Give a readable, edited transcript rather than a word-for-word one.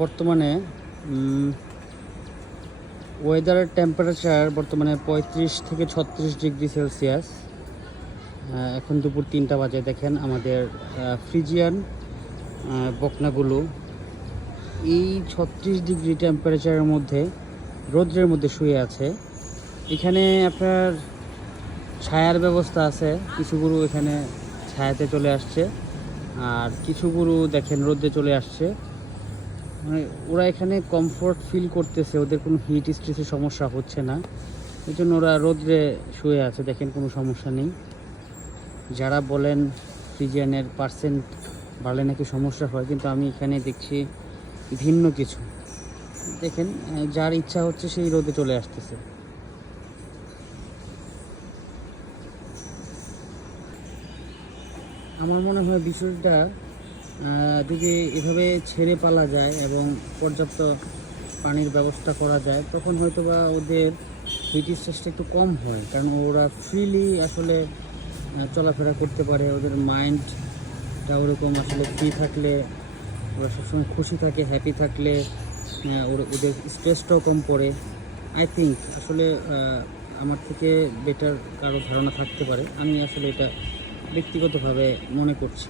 বর্তমানে ওয়েদারের টেম্পারেচার বর্তমানে 35 থেকে 36 ডিগ্রি সেলসিয়াস। এখন দুপুর 3টা বাজে। দেখেন আমাদের ফ্রিজিয়ান বকনাগুলো এই 36 ডিগ্রি টেম্পারেচারের মধ্যে রৌদ্রের মধ্যে শুয়ে আছে। এখানে আপনার ছায়ার ব্যবস্থা আছে, কিছু গরু এখানে ছায়াতে চলে আসছে, আর কিছু গরু দেখেন রোদে চলে আসছে। মানে ওরা এখানে কমফোর্ট ফিল করতেছে, ওদের কোনো হিট স্ট্রেসের সমস্যা হচ্ছে না, এই জন্য ওরা রোদ্রে শুয়ে আছে। দেখেন কোনো সমস্যা নেই। যারা বলেন ফ্রিজিয়ানের পার্সেন্ট বাড়লে নাকি সমস্যা হয়, কিন্তু আমি এখানে দেখছি ভিন্ন কিছু। দেখেন যার ইচ্ছা হচ্ছে সেই রোদে চলে আসতেছে। আমার মনে হয় বিষয়টা যদি এভাবে ছেড়ে পালা যায় এবং পর্যাপ্ত পানির ব্যবস্থা করা যায়, তখন হয়তো বা ওদের হিট স্ট্রেসটা একটু কম হয়, কারণ ওরা ফ্রিলি আসলে চলাফেরা করতে পারে। ওদের মাইন্ডটা ওরকম আসলে ফ্রি থাকলে ওরা সবসময় খুশি থাকে, হ্যাপি থাকলে ওদের স্ট্রেসটাও কম পড়ে। আই থিঙ্ক আসলে আমার থেকে বেটার কারো ধারণা থাকতে পারে, আমি আসলে এটা ব্যক্তিগতভাবে মনে করছি।